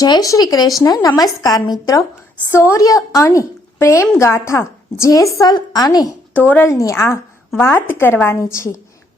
જય શ્રી કૃષ્ણ. નમસ્કાર મિત્રો. શૌર્ય અને પ્રેમ ગાથા જેસલ અને તોરલની આ વાત કરવાની છે.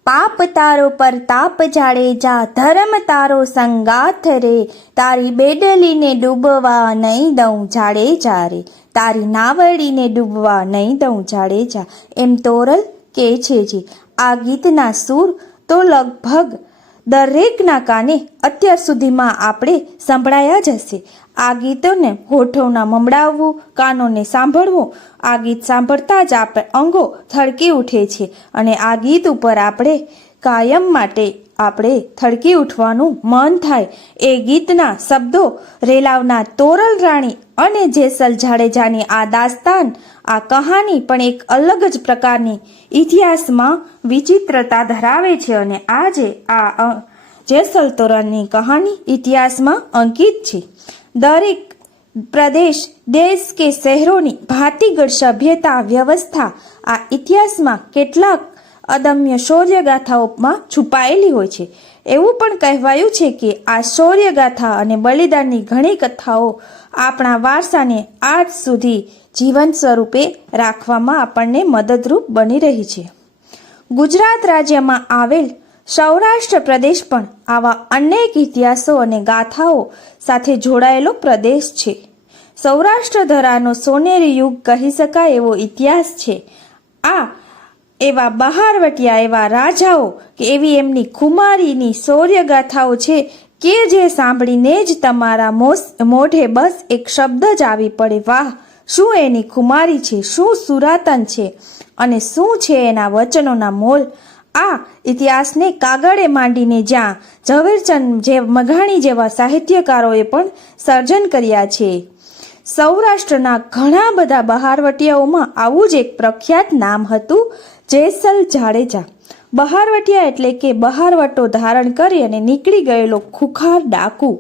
પાપ તારો પરતાપ જાડેજા, ધર્મ તારો સંગાથ રે, તારી બેડલીને ડૂબવા નહીં દઉં જાડેજા રે, તારી નાવડીને ડૂબવા નહીં દઉં જાડેજા, એમ તોરલ કહે છે. જે આ ગીતના સૂર તો લગભગ દરેકના કાને અત્યાર સુધીમાં આપણે સંભળાયા જ હશે. આ ગીતોને હોઠોના મમડાવવું, કાનોને સાંભળવું, આ ગીત સાંભળતા જ આપણે અંગો થડકી ઉઠે છે અને આ ગીત ઉપર આપણે કાયમ માટે આપણે થડકી ઉઠવાનું મન થાય. એ ગીતના શબ્દો રેલાવનાર તોરલ રાણી અને જેસલ જાડેજાની આ દાસ્તાન, આ કહાની પણ એક અલગ જ પ્રકારની ઇતિહાસમાં વિચિત્રતા ધરાવે છે અને આજે આ જેસલ તોરલની કહાની ઇતિહાસમાં અંકિત છે. દરેક પ્રદેશ, દેશ કે શહેરોની ભાતીગળ સભ્યતા વ્યવસ્થા આ ઇતિહાસમાં કેટલાક અદમ્ય શૌર્યગાથાઓમાં છુપાયેલી હોય છે. એવું પણ કહેવાયું છે કે આ શૌર્યગાથા અને બલિદાનની ઘણી કથાઓ આપણા વારસાને આજ સુધી જીવંત સ્વરૂપે રાખવામાં આપણને મદદરૂપ બની રહી છે. ગુજરાત રાજ્યમાં આવેલ સૌરાષ્ટ્ર પ્રદેશ પણ આવા અનેક ઇતિહાસો અને ગાથાઓ સાથે જોડાયેલો પ્રદેશ છે. સૌરાષ્ટ્ર ધરાનો સોનેરી યુગ કહી શકાય એવો ઇતિહાસ છે. આ એવા બહારવટિયા, એવા રાજાઓ કે એવી એમની ખુમારીની શૌર્યગાથાઓ છે કે જે સાંભળીને જ તમારા મોઢે બસ એક શબ્દ જ આવી પડે, વાહ શું એની ખુમારી છે, શું સુરાતન છે અને શું છે એના વચનોના મોલ. આ ઇતિહાસને કાગળે માંડીને જ્યાં ઝવેરચંદ મઘાણી જેવા સાહિત્યકારોએ પણ સર્જન કર્યા છે. સૌરાષ્ટ્રના ઘણા બધા બહારવટિયાઓમાં આવું જ એક પ્રખ્યાત નામ હતું, જેસલ જાડેજા. બહારવટિયા એટલે કે બહારવટો ધારણ કરી અને નીકળી ગયેલો ખુખાર ડાકુ.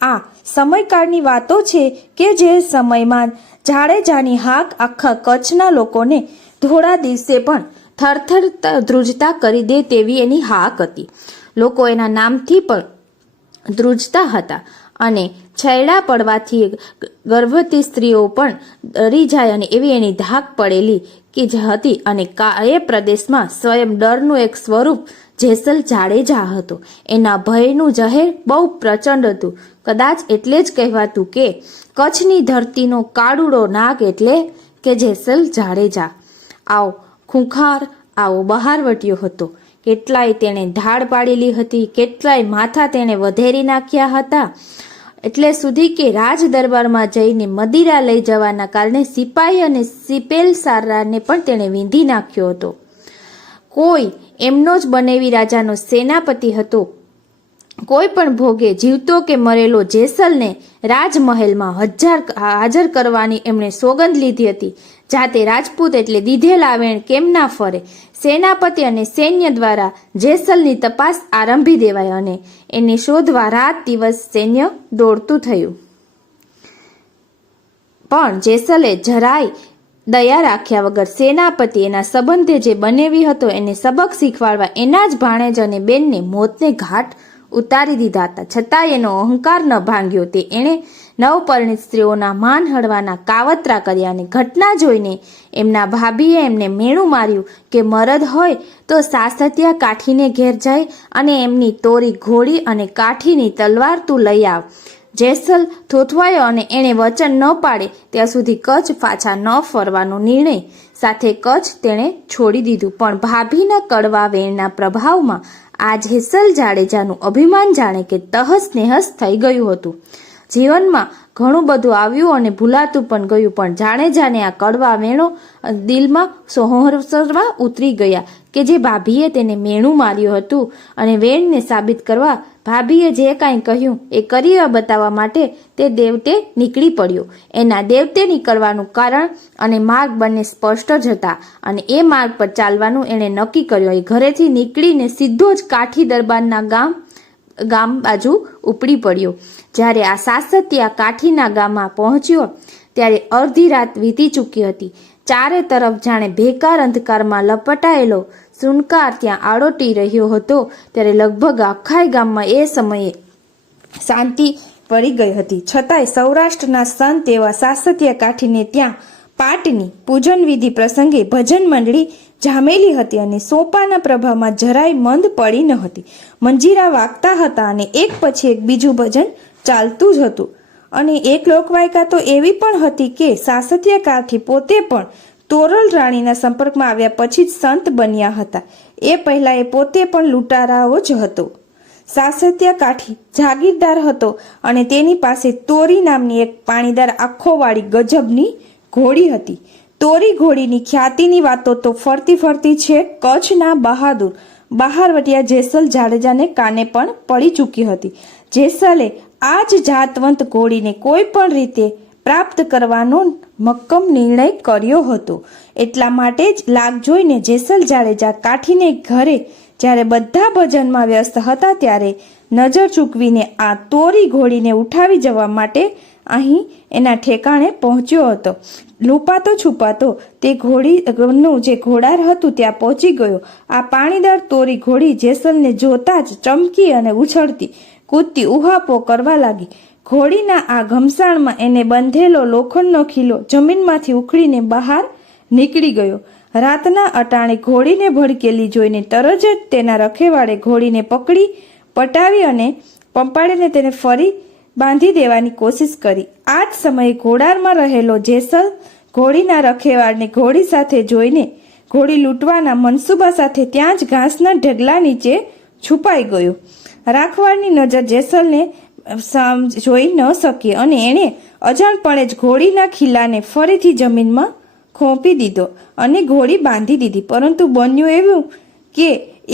આ સમયકાળની વાતો છે કે જે સમયમાં જાડેજાની હાક આખા કચ્છના લોકોને થોડા દિવસે પણ થરથર ધ્રુજતા કરી દે તેવી એની હાક હતી. લોકો એના નામથી પણ ધ્રુજતા હતા અને છેડા પડવાથી ગર્ભવતી સ્ત્રીઓ પણ ડરી જાય અને એવી એની ધાક પડેલી કે જે હતી. અને એ પ્રદેશમાં સ્વયં ડરનું એક સ્વરૂપ જેસલ જાડેજા હતો. એના ભયનું જહેર બહુ પ્રચંડ હતું. કદાચ એટલે જ કહેવાતું કે કચ્છની ધરતીનો કાળુડો નાગ એટલે કે જેસલ જાડેજા. આવો ખૂંખાર, આવો બહારવટિયો હતો. કેટલાય તેણે ધાડ પાડેલી હતી, કેટલાય માથા તેણે વધેરી નાખ્યા હતા, એટલે સુધી કે રાજ દરબારમાં જઈને મદિરા લઈ જવાના કારણે સિપાહી અને સિપેલ સારને પણ તેણે વીંધી નાખ્યો હતો. કોઈ એમનો જ બનેવી રાજાનો સેનાપતિ હતો. કોઈ પણ ભોગે જીવતો કે મરેલો જેસલને રાજમહેલમાં હાજર કરવાની એમણે સોગંદ લીધી હતી. જાતે રાજપૂત એટલે દીધેલા વેણ કેમ ના ફરે. સેનાપતિ અને સૈન્ય દ્વારા જેસલની તપાસ આરંભી દેવાય અને એને શોધવા રાત દિવસ સૈન્ય દોડતું થયું. પણ જેસલે જરાય દયા રાખ્યા વગર સેનાપતિ એના સંબંધે જે બનેવી હતો એને સબક શીખવાડવા એના જ ભાણેજ અને બેનને મોતને ઘાટ ઉતારી દીધા હતા. છતાં એનો અહંકાર ન ભાંગ્યો. તે એણે નવપરિણીત સ્ત્રીઓના માન હળવાના કાવતરા કર્યા અને ઘટના જોઈને એમના ભાભીએ એમને મેણું માર્યું કે મરદ હોય તો સાસતિયા કાઠીને ઘેર જાય અને એમની તોરી ઘોડી અને કાઠીની તલવાર તું લઈ આવ. જેસલ થોથવાયો અને એણે વચન ન પાડે ત્યાં સુધી કચ્છ પાછા ન ફરવાનો નિર્ણય સાથે કચ્છ તેણે છોડી દીધું. પણ ભાભીના કડવા વેણના પ્રભાવમાં આ જેસલ જાડેજાનું અભિમાન જાણે કે તહસ નહેસ થઈ ગયું હતું. જીવનમાં ઘણું બધું આવ્યું અને ભૂલાતું પણ ગયું, પણ જાડેજાને આ કડવા વેણો દિલમાં સોહરસરવા ઉતરી ગયા કે જે ભાભીએ તેને મેણું માર્યું હતું અને વેણને સાબિત કરવા ભાભીએ જે કાંઈ કહ્યું એ કરી બતાવવા માટે તે દેવતે નીકળી પડ્યો. એના દેવતે નીકળવાનું કારણ અને માર્ગ બંને સ્પષ્ટ જ હતા અને એ માર્ગ પર ચાલવાનું એણે નક્કી કર્યું. એ ઘરેથી નીકળીને સીધો જ કાઠી દરબારના ગામ બાજુ ઉપડી પડ્યો. જ્યારે આ સાસતિયા કાઠીના ગામમાં પહોંચ્યો ત્યારે અડધી રાત વીતી ચૂકી હતી. ચારે તરફ જાણે ભેકાર અંધકારમાં લપટાયેલો સુનકાર ત્યાં આડોટી રહ્યો હતો. ત્યારે લગભગ આખાય ગામમાં એ સમયે શાંતિ પડી ગઈ હતી. છતાંય સૌરાષ્ટ્રના સંત એવા સાસત્ય કાઠીને ત્યાં પાટની પૂજન વિધિ પ્રસંગે ભજન મંડળી જામેલી હતી અને સોપાના પ્રભાવમાં જરાય મંદ પડી ન હતી. મંજીરા વાગતા હતા અને એક પછી એક બીજું ભજન ચાલતું જ હતું. અને એક લોકવાયકા તો એવી પણ હતી કે સાસત્ય કાઠી પોતે પણ તોરલ રાણીના સંપર્કમાં આવ્યા પછી જ સંત બન્યા હતા. એ પહેલા એ પોતે પણ લૂંટારાઓ જ હતો. સાસત્ય કાઠી જાગીરદાર હતો અને તેની પાસે તોરી નામની એક પાણીદાર આંખોવાળી ગજબની ઘોડી હતી. તોરી ઘોડીની ખ્યાતિની વાતો તો ફરતી ફરતી છે કચ્છના બહાદુર બહારવટિયા જેસલ જાડેજાને કાને પણ પડી ચૂકી હતી. જેસલે આ જ જાતવંત ઘોડીને કોઈ પણ રીતે પ્રાપ્ત કરવાનો મક્કમ નિર્ણય કર્યો હતો. એટલા માટે જ લાગ જોઈને જેસલ જાડેજા કાઠીને ઘરે જ્યારે બધા ભજનમાં વ્યસ્ત હતા ત્યારે નજર ચૂકવીને આ તોરી ઘોડીને ઉઠાવી જવા માટે અહીં એના ઠેકાણે પહોંચ્યો હતો. લુપાતો છુપાતો તે ઘોડીનું જે ઘોડાર હતું ત્યાં પહોંચી ગયો. આ પાણીદાર તોરી ઘોડી જેસલને જોતા જ ચમકી અને ઉછળતી કૂદતી ઉહાપો કરવા લાગી. ઘોડીના આ ઘમસાણમાં એને બંધેલો લોખંડનો ખીલો જમીનમાંથી ઉખડીને બહાર નીકળી ગયો. રાતના અટાણે ઘોડીને ભડકેલી જોઈને તરત જ તેના રખેવાળે ઘોડીને પકડી પટાવી અને પંપાડીને તેને ફરી બાંધી દેવાની કોશિશ કરી. આ જ સમયે ઘોડારમાં રહેલો જેસલ ઘોડીના રખેવાળને ઘોડી સાથે જોઈને ઘોડી લૂંટવાના મનસુબા સાથે ત્યાં જ ઘાસના ઢગલા નીચે છુપાઈ ગયો. રાખવાળની નજર જેસલને જોઈ ન શકી અને એણે અજાણપણે જ ઘોડીના ખીલાને ફરીથી જમીનમાં ખોંપી દીધો અને ઘોડી બાંધી દીધી. પરંતુ બન્યું એવું કે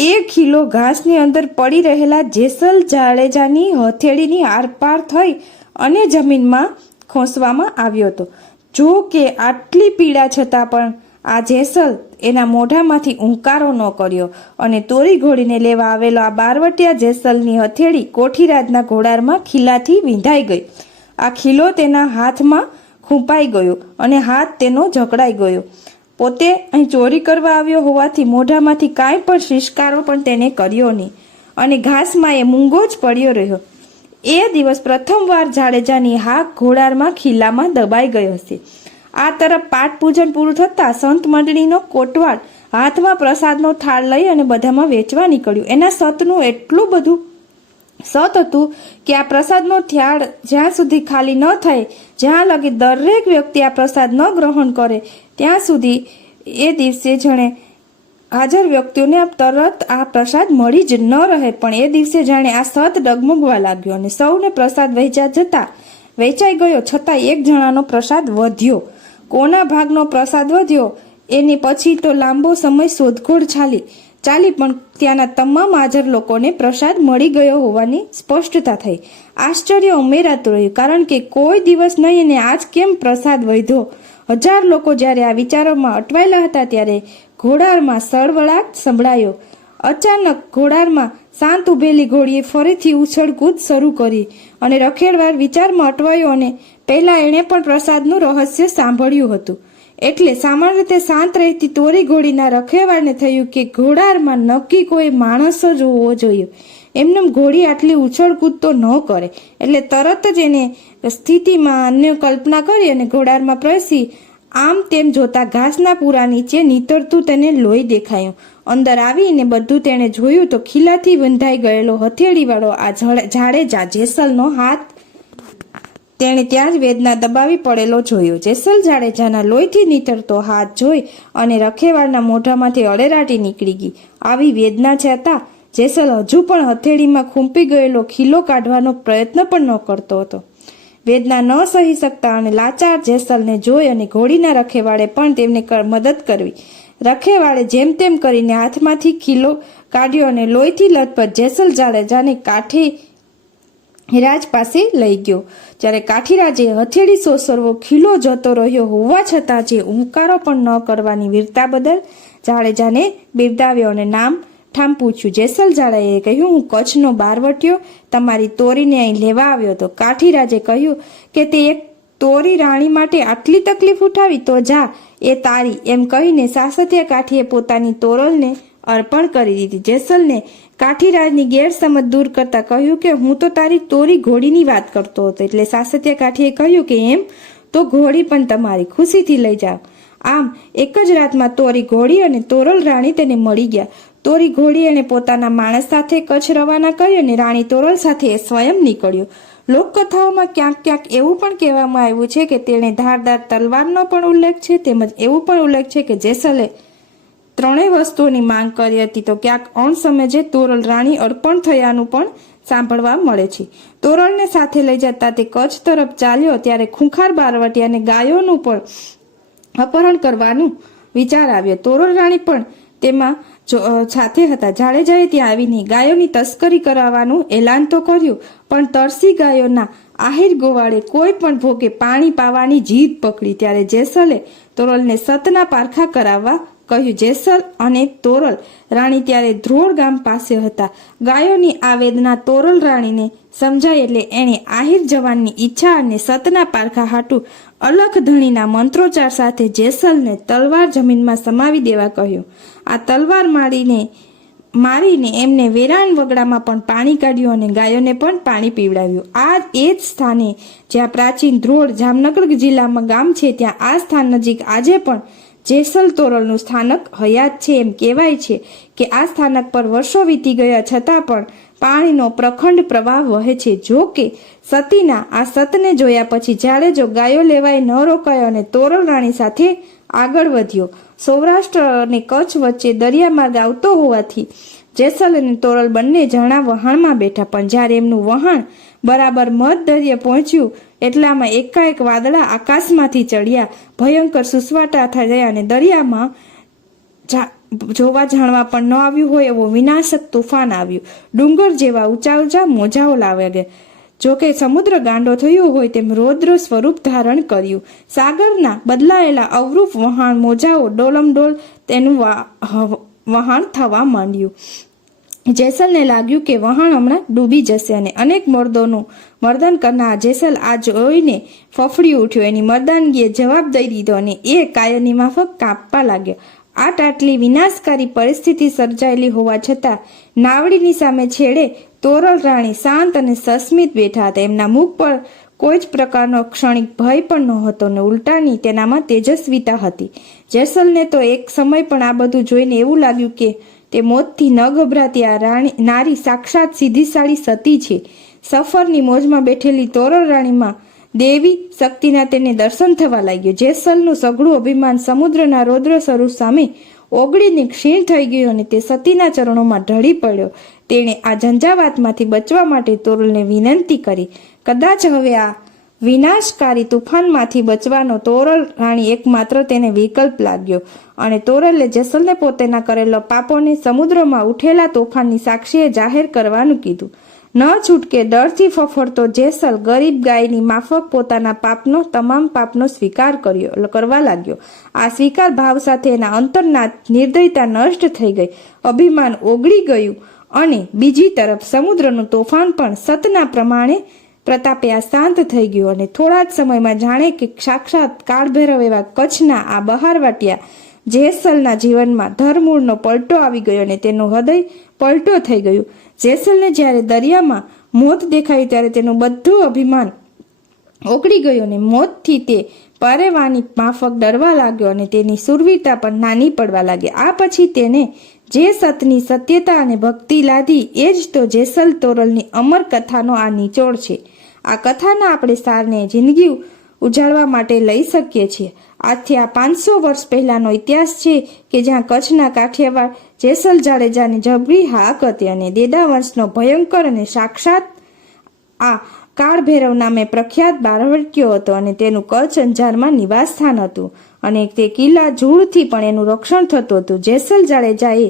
એ ખીલો ઘાસની અંદર પડી રહેલા જેસલ જાડેજાની હથેળીની આરપાર થઈ અને જમીનમાં ખોસવામાં આવ્યો હતો. જો કે આટલી પીડા છતાં પણ આ જેસલ એના મોઢામાંથી ઉંકારો ન કર્યો અને તોરી ઘોડીને લેવા આવેલો આ બારવટિયા જેસલની હથેળી કોઠીરાજના ઘોડારમાં ખીલાથી વીંધાઈ ગઈ. આ ખીલો તેના હાથમાં ખૂંપાઈ ગયો અને હાથ તેનો જકડાઈ ગયો. પોતે અહીં ચોરી કરવા આવ્યો હોવાથી મોઢામાંથી કાંઈ પણ શિષ્કારો પણ તેને કર્યો નહીં અને ઘાસમાં એ મૂંગો જ પડ્યો રહ્યો. એ દિવસ પ્રથમવાર જાડેજાની હાક ઘોડારમાં ખીલામાં દબાઈ ગઈ હશે. આ તરફ પાઠ પૂજન પૂરું થતાં સંત મંડળીનો કોટવાળ હાથમાં પ્રસાદનો થાળ લઈ અને બધામાં વેચવા નીકળ્યું. એના સતનું એટલું બધું સત હતું કે આ પ્રસાદનો થાળ જ્યાં સુધી ખાલી ન થાય, જ્યાં લગી દરેક વ્યક્તિ આ પ્રસાદ ન ગ્રહણ કરે ત્યાં સુધી એ દિવસે જાણે હાજર વ્યક્તિઓને તરત આ પ્રસાદ મળી જ ન રહે. પણ એ દિવસે જાણે આ સત ડગમગવા લાગ્યો અને સૌને પ્રસાદ વેચાઈ ગયો. છતાં એક જણાનો પ્રસાદ વધ્યો. કોના ભાગનો પ્રસાદ વધ્યો એની પછી તો લાંબો સમય શોધખોળ ચાલી પણ ત્યાંના તમામ હાજર લોકોને પ્રસાદ મળી ગયો હોવાની સ્પષ્ટતા થઈ. આશ્ચર્ય ઉમેરાતું રહ્યું, કારણ કે કોઈ દિવસ નહીં ને આજ કેમ પ્રસાદ વધ્યો. 1000 લોકો જ્યારે આ વિચારોમાં અટવાયેલા હતા ત્યારે ઘોડારમાં સળવળાટ સંભળાયો. અચાનક ઘોડારમાં શાંત ઉભેલી ઘોડીએ ફરીથી ઉછળકૂદ શરૂ કરી અને રખેડવાર વિચારમાં અટવાયો અને પહેલા એણે પણ પ્રસાદનું રહસ્ય સાંભળ્યું હતું. એટલે સામાન્ય રીતે શાંત રહેતી તોરી ઘોડીના રખેવાળને થયું કે ઘોડારમાં નક્કી કોઈ માણસ જ હોવો જોઈએ. એમને ઘોડી આટલી ઉછળકૂદ તો ન કરે. એટલે તરત જ એને સ્થિતિમાં અન્ય કલ્પના કરી અને ઘોડારમાં પ્રવેશી આમ તેમ જોતા ઘાસના પૂરા નીચે નીતરતું તેને લોહી દેખાયું. અંદર આવીને બધું તેણે જોયું તો ખીલાથી બંધાઈ ગયેલો હથેળીવાળો આ જાડેજા જેસલનો હાથ તેણે ત્યાં જ વેદના દબાવી પડેલો જોયો. જેસલ જાડેજાના લોહીથી નીતરતો હાથ જોઈ અને રખેવાળના મોઢામાંથી અળેરાટી નીકળી ગઈ. આવી વેદના છતાં જેસલ હજુ પણ હથેળીમાં ખૂંપી ગયેલો ખીલો કાઢવાનો પ્રયત્ન પણ ન કરતો હતો. વેદના ન સહી શકતા અને લાચાર જેસલને જોઈ અને ઘોડીના રખેવાળે પણ તેમને મદદ કરવી. રખેવાળે જેમ તેમ કરીને હાથમાંથી ખીલો કાઢ્યો અને લોહીથી લથપથ જેસલ જાડેજાને કાઠીરાજ પાસે લઈ ગયો. જ્યારે કાઠીરાજે હથેળી સોસરવો ખીલો જતો રહ્યો હોવા છતાં જે ઉંકારો પણ ન કરવાની વીરતા બદલ જાડેજાને બિરદાવ્યો અને નામ ઠામ પૂછ્યું. જેસલ જાડેજાએ કહ્યું, હું કચ્છનો બારવટિયો તમારી તોરીને અહીં લેવા આવ્યો હતો. કાઠીરાજે કહ્યું કે તે એક તોરી રાણી માટે આટલી તકલીફ ઉઠાવી તો જા એ તારી. એમ કહીને સાસત્ય કાઠીએ પોતાની તોરલને અર્પણ કરી દીધી. જેસલને કાઠીરાજની ગેરસમજ દૂર કરતા કહ્યું કે હું તો તારી તોરી ઘોડીની વાત કરતો હતો. એટલે સાસત્યા કાઠીએ કહ્યું કે એમ તો ઘોડી પણ તમારી, ખુશીથી લઈ જાઓ. આમ એક જ રાતમાં તોરી ઘોડી અને તોરલ રાણી તેને મળી ગયા. તોરી ઘોડી એને પોતાના માણસ સાથે કચ્છ રવાના કરી અને રાણી તોરલ સાથે એ સ્વયં નીકળ્યો. લોકકથાઓમાં ક્યાંક ક્યાંક એવું પણ કહેવામાં આવ્યું છે કે તેણે ધારદાર તલવારનો પણ ઉલ્લેખ છે, તેમજ એવું પણ ઉલ્લેખ છે કે જેસલે ત્રણેય વસ્તુઓની માંગ કરી હતી. તો ક્યાંક અણસમજે તોરલ રાણી અર્પણ થયાનું પણ સાંભળવા મળે છે. તોરલને સાથે લઈ જતા તે કચ્છ તરફ ચાલ્યો ત્યારે ખૂંખાર બારવટી અને ગાયોનું પણ અપહરણ કરવાનું વિચાર આવ્યો. તોરલ રાણી પણ તેમાં સાથે હતા. જાડેજાએ ત્યાં આવીને ગાયોની તસ્કરી કરાવવાનું એલાન તો કર્યું, પણ તરસી ગાયોના આહિર ગોવાળે કોઈ પણ ભોગે પાણી પાવાની જીદ પકડી. ત્યારે જેસલે તોરલને સતના પારખા કરાવવા કહ્યું. જેસલ અને તોરલ રાણી ત્યારે ધ્રોળ ગામ પાસે હતા. ગાયોની આ વેદના તોરલ રાણીને સમજાય એટલે એણે આહિર જવાનની ઈચ્છા અને સતના પારખા હાટુ અલખ ધણીના મંત્રોચ્ચાર સાથે જેસલને તલવાર જમીનમાં સમાવી દેવા કહ્યું. આ તલવાર મારીને એમને વેરાણ વગડામાં પણ પાણી કાઢ્યું અને ગાયોને પણ પાણી પીવડાવ્યું. આ એ જ સ્થાને જ્યાં પ્રાચીન ધ્રોળ જામનગર જિલ્લામાં ગામ છે, ત્યાં આ સ્થાન નજીક આજે પણ જેસલ તોરલનું સ્થાનક હયાત છે. એમ કહેવાય છે કે આ સ્થાનક પર વર્ષો વીતી ગયા છતાં પણ પાણીનો પ્રખંડ પ્રવાહ વહે છે. જો કે સતીના આ સતને જોયા પછી જાડેજો ગાયો લેવાય ન રોકાયો અને તોરલ રાણી સાથે આગળ વધ્યો. સૌરાષ્ટ્ર અને કચ્છ વચ્ચે દરિયા માર્ગ આવતો હોવાથી જેસલ અને તોરલ બંને જણા વહાણમાં બેઠા. પણ જ્યારે એમનું વહાણ બરાબર મધ દરિયે પહોંચ્યું એટલામાં એકાએક વાદળા આકાશમાંથી ચડ્યા. ભયંકર સુસવાટા થયા અને દરિયામાં જોવા જાણવા પણ ન આવ્યું હોય એવો વિનાશક તુફાન આવ્યું. ડુંગર જેવા ઊંચા ઊંચા મોજાઓ લાવ્યા ગયા. જોકે સમુદ્ર ગાંડો થયો હોય તેમ રૌદ્ર સ્વરૂપ ધારણ કર્યું. સાગરના બદલાયેલા અવરૂપ વહાણ મોજાઓ ડોલમડોલ તેનું વહાણ થવા માંડ્યું. જેસલને લાગ્યું કે વહાણ હમણાં ડૂબી જશે અને અનેક મર્દોનું મર્દન કરનાર જેસલ આ જોઈને ફફડી ઉઠ્યો. એની મર્દાનગીએ જવાબ દઈ દીધો અને એ કાયરની માફક કાપવા લાગ્યો. આટલી વિનાશકારી પરિસ્થિતિ સર્જાયેલી હોવા છતાં નાવડીની સામે છેડે તોરલ રાણી શાંત અને સસ્મિત બેઠા હતા. એમના મુખ પર કોઈ જ પ્રકારનો ક્ષણિક ભય પણ નહોતો અને ઉલટાની તેનામાં તેજસ્વીતા હતી. જેસલને તો એક સમય પણ આ બધું જોઈને એવું લાગ્યું કે તે મોતથી ન ગભરાતી આ નારી સાક્ષાત સિદ્ધિશાળી સતી છે. સફરની મોજમાં બેઠેલી તોરલ રાણીમાં દેવી શક્તિના તેને દર્શન થવા લાગ્યું. જેસલનું સઘળું અભિમાન સમુદ્રના રૌદ્ર સ્વરૂપ સામે ઓગળીને ક્ષીણ થઈ ગયું અને તે સતીના ચરણોમાં ઢળી પડ્યો. તેણે આ ઝંઝાવાતમાંથી બચવા માટે તોરલને વિનંતી કરી. કદાચ હવે આ વિનાશકારી તુફાનમાંથી બચવાનો તોરલ રાણી એકમાત્ર તેને વિકલ્પ લાગ્યો અને તોરલે જેસલને પોતાના કરેલા પાપોને સમુદ્રમાં ઉઠેલા તોફાનની સાક્ષીએ જાહેર કરવાનું કીધું. ન છૂટકે ડરથી ફફડતો જેસલ ગરીબ ગાયની માફક પોતાના તમામ પાપનો સ્વીકાર કરવા લાગ્યો. આ સ્વીકાર ભાવ સાથે એના અંતરના નિર્દયતા નષ્ટ થઈ ગઈ, અભિમાન ઓગળી ગયું અને બીજી તરફ સમુદ્રનું તોફાન પણ સતના પ્રતાપે આ શાંત થઈ ગયું અને થોડા જ સમયમાં જાણે કે સાક્ષાત કાળભૈરવ એવા કચ્છના આ બહારવાટિયા જેસલના જીવનમાં ધરમૂળનો પલટો આવી ગયો અને તેનું હૃદય પલટો થઈ ગયું. જેસલને જ્યારે દરિયામાં મોત દેખાયું ત્યારે તેનું બધું અભિમાન ઓગળી ગયું અને મોતથી તે પારેવાની માફક ડરવા લાગ્યો અને તેની સુરવીરતા પણ નાની પડવા લાગી. આ પછી તેને જે સતની સત્યતા અને ભક્તિ લાદી એ જ તો જેસલ તોરલની અમર કથાનો આ નિચોડ છે. આ કથાના આપણે સારને જિંદગી ઉજાડવા માટે લઈ શકીએ છીએ. આજથી આ 500 વર્ષ પહેલાનો ઇતિહાસ છે કે જ્યાં કચ્છના કાઠિયાવાડ જેસલ જાડેજાની જબરી હાક હતી અને દેદા વંશનો ભયંકર અને સાક્ષાત આ કાળભૈરવ નામે પ્રખ્યાત બારવટીયો હતો અને તેનું કચ્છ અંજારમાં નિવાસ સ્થાન હતું અને તે કિલ્લા જૂળથી પણ એનું રક્ષણ થતું હતું. જેસલ જાડેજા એ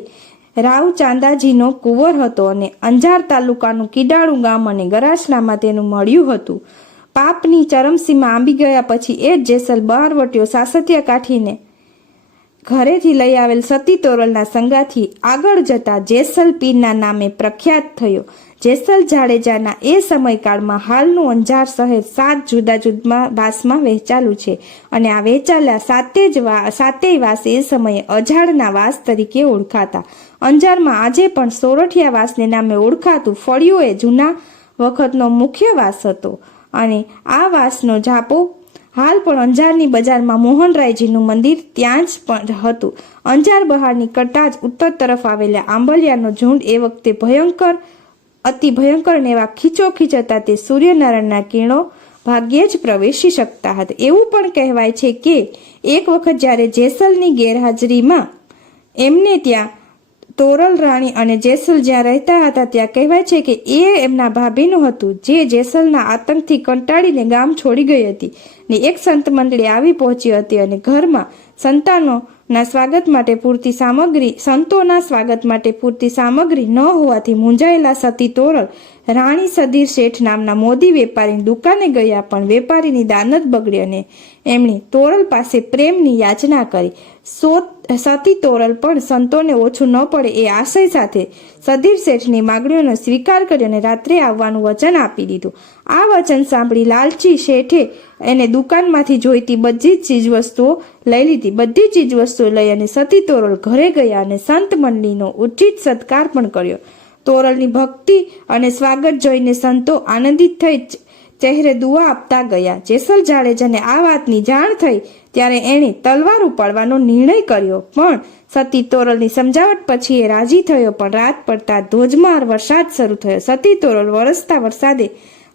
રાવ ચાંદાજીનો કુંવર હતો અને અંજાર તાલુકાનું કીડાળું ગામ અને ગરાસણામાં તેનું મળ્યું હતું. પાપની ચરમસીમા આંબી ગયા પછી એ જ જેસલ બહારવટીયો સાસત્યા ઘરેથી લઈ આવેલ સતી તોરલના સંગાથી આગળ જતા જેસલ પીરના નામે પ્રખ્યાત થયો. જેસલ જાડેજાના એ સમયકાળમાં હાલનું અંજાર શહેર 7 જુદા જુદા વાસમાં વહેંચાયેલું છે અને આ વહેંચાયેલા સાતેય વાસ એ સમયે અજાડના વાસ તરીકે ઓળખાતા. અંજારમાં આજે પણ સોરઠિયા વાસને નામે ઓળખાતું ફળિયો એ જૂના વખતનો મુખ્ય વાસ હતો અને આ વાસનો જાપો હાલ પણ અંજારની બજારમાં મોહનરાયજીનું મંદિર ત્યાં જ પણ હતું. અંજાર બહાર નીકળતા જ ઉત્તર તરફ આવેલા આંબલિયાનો ઝુંડ એ વખતે અતિ ભયંકર ને એવા ખીચોખીચ હતા. તે સૂર્યનારાયણના કિરણો ભાગ્યે જ પ્રવેશી શકતા હતા. એવું પણ કહેવાય છે કે એક વખત જ્યારે જેસલની ગેરહાજરીમાં એમને ત્યાં તોરલ રાણી અને જેસલ જ્યાં રહેતા હતા ત્યાં કહેવાય છે કે એ એમના ભાભીનું હતું, જે જેસલના આતંકથી કંટાળીને ગામ છોડી ગઈ હતી ને એક સંત મંડળી આવી પહોંચી હતી અને ઘરમાં સંતોના સ્વાગત માટે પૂરતી સામગ્રી ન હોવાથી મૂંઝાયેલા સતી તોરલ રાણી સધીર શેઠ નામના મોદી વેપારીની દુકાને ગયા, પણ વેપારીની દાનત બગડી અને એમણે તોરલ પાસે પ્રેમની યાચના કરી. સતી તોરલ પણ સંતોને ઓછું ન પડે એ આશય સાથે સધીર શેઠની માગણીઓનો સ્વીકાર કર્યો અને રાત્રે આવવાનું વચન આપી દીધું. આ વચન સાંભળી લાલચી શેઠે એને દુકાનમાંથી જોઈતી બધી જ ચીજવસ્તુઓ લઈ લીધી. બધી ચીજવસ્તુઓ લઈ અને સતી તોરલ ઘરે ગયા અને સંત મંડળીનો ઉચિત સત્કાર પણ કર્યો. તોરલની ભક્તિ અને સ્વાગત જોઈને સંતો આનંદિત થઈ ચહેરે દુઆ આપતા ગયા. જેસલ જાડેજાને આ વાતની જાણ થઈ ત્યારે એણે તલવાર ઉપાડવાનો નિર્ણય કર્યો, પણ સતી તોરલની સમજાવટ પછી એ રાજી થયો. પણ રાત પડતા ધોધમાર વરસાદ શરૂ થયો. સતી તોરલ વરસતા વરસાદે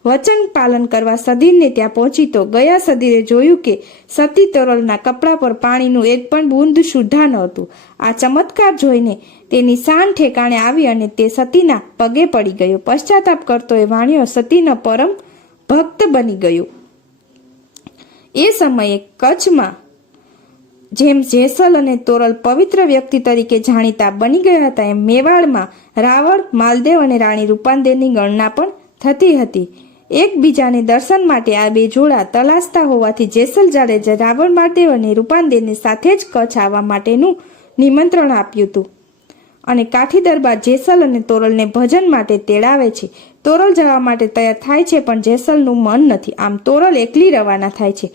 વચન પાલન કરવા સધીરને ત્યાં પહોંચી તો ગયા સધીરે જોયું કે સતી તોરલના કપડા પર પાણીનું એક પણ બૂંદ સુદ્ધા ન હતું. આ ચમત્કાર જોઈને તેની શાન ઠેકાણે આવી અને તે સતીના પગે પડી ગયો. પશ્ચાતાપ કરતો એ વાણિયો સતીનો પરમ ભક્ત બની ગયો. એ સમયે કચ્છમાં જેમ જેસલ અને તોરલ પવિત્ર વ્યક્તિ તરીકે જાણીતા બની ગયા હતા, એમ મેવાડમાં રાવણ, માલદેવ અને રાણી રૂપાંદેરની ગણના પણ થતી હતી. એકબીજાને દર્શન માટે આ બે જોડા તલાશતા હોવાથી જેસલ જાડેજા રાવણ, માલદેવ અને રૂપાંદેરને સાથે જ કચ્છ આવવા માટેનું નિમંત્રણ આપ્યું હતું અને કાઠી દરબાર જેસલ અને તોરલને ભજન માટે તેડાવે છે. તોરલ જવા માટે તૈયાર થાય છે, પણ જેસલનું મન નથી. આમ તોરલ એકલી રવાના થાય છે.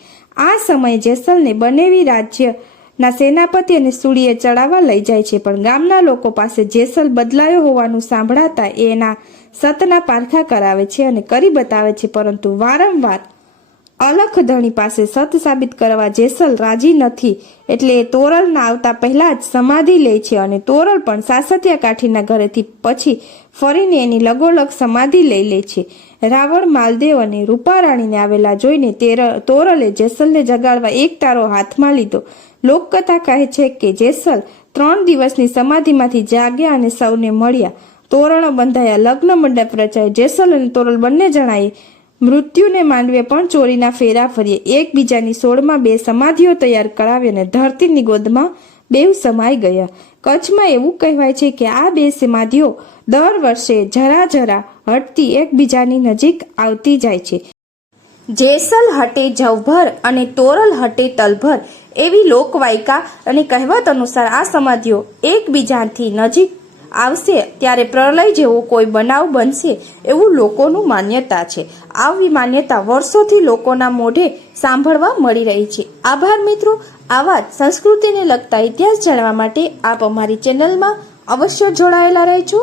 આ સમયે જેસલને બનેવી રાજ્યના સેનાપતિ અને સુડીએ ચડાવવા લઈ જાય છે, પણ ગામના લોકો પાસે જેસલ બદલાયો હોવાનું સાંભળાતા એના સતના પારખા કરાવે છે અને કરી બતાવે છે, પરંતુ વારંવાર અલખધણી પાસે સત સાબિત કરવા જેસલ રાજી નથી. એટલે એ તોરલના આવતા પહેલા જ સમાધિ લે છે અને તોરલ પણ સાસતિયા કાઠીના ઘરેથી પછી ફરીને એની લગોલગ સમાધિ લઈ લે છે. રાવણ, માલદેવ અને રૂપારાણીને આવેલા જોઈને તોરલે જેસલને જગાડવા એક તારો હાથમાં લીધો. લોકકથા કહે છે કે જેસલ 3 દિવસની સમાધિમાંથી જાગ્યા અને સૌને મળ્યા. તોરણો બંધાયા, લગ્ન મંડપ રચાય. જેસલ અને તોરલ બંને જણાએ મૃત્યુને માંડવે પણ ચોરીના ફેરા ફરીએ. એકબીજાની સોળમાં 2 સમાધિઓ તૈયાર કરાવી અને ધરતીની ગોદમાં બેવ સમાઈ ગયા. કચ્છમાં એવું કહેવાય છે કે આ 2 સમાધિઓ દર વર્ષે જરા જરા હટતી એકબીજાની નજીક આવતી જાય છે. જેસલ હટે જવભર અને તોરલ હટે તલભર એવી લોકવાયકા અને કહેવત અનુસાર આ સમાધિઓ એકબીજાથી નજીક આવશે ત્યારે પ્રલય જેવો કોઈ બનાવ બનશે એવું લોકોનું માન્યતા છે. આવી માન્યતા વર્ષોથી લોકોના મોઢે સાંભળવા મળી રહી છે. આભાર મિત્રો. આવા જ સંસ્કૃતિને લગતા ઇતિહાસ જાણવા માટે આપ અમારી ચેનલમાં અવશ્ય જોડાયેલા રહેજો.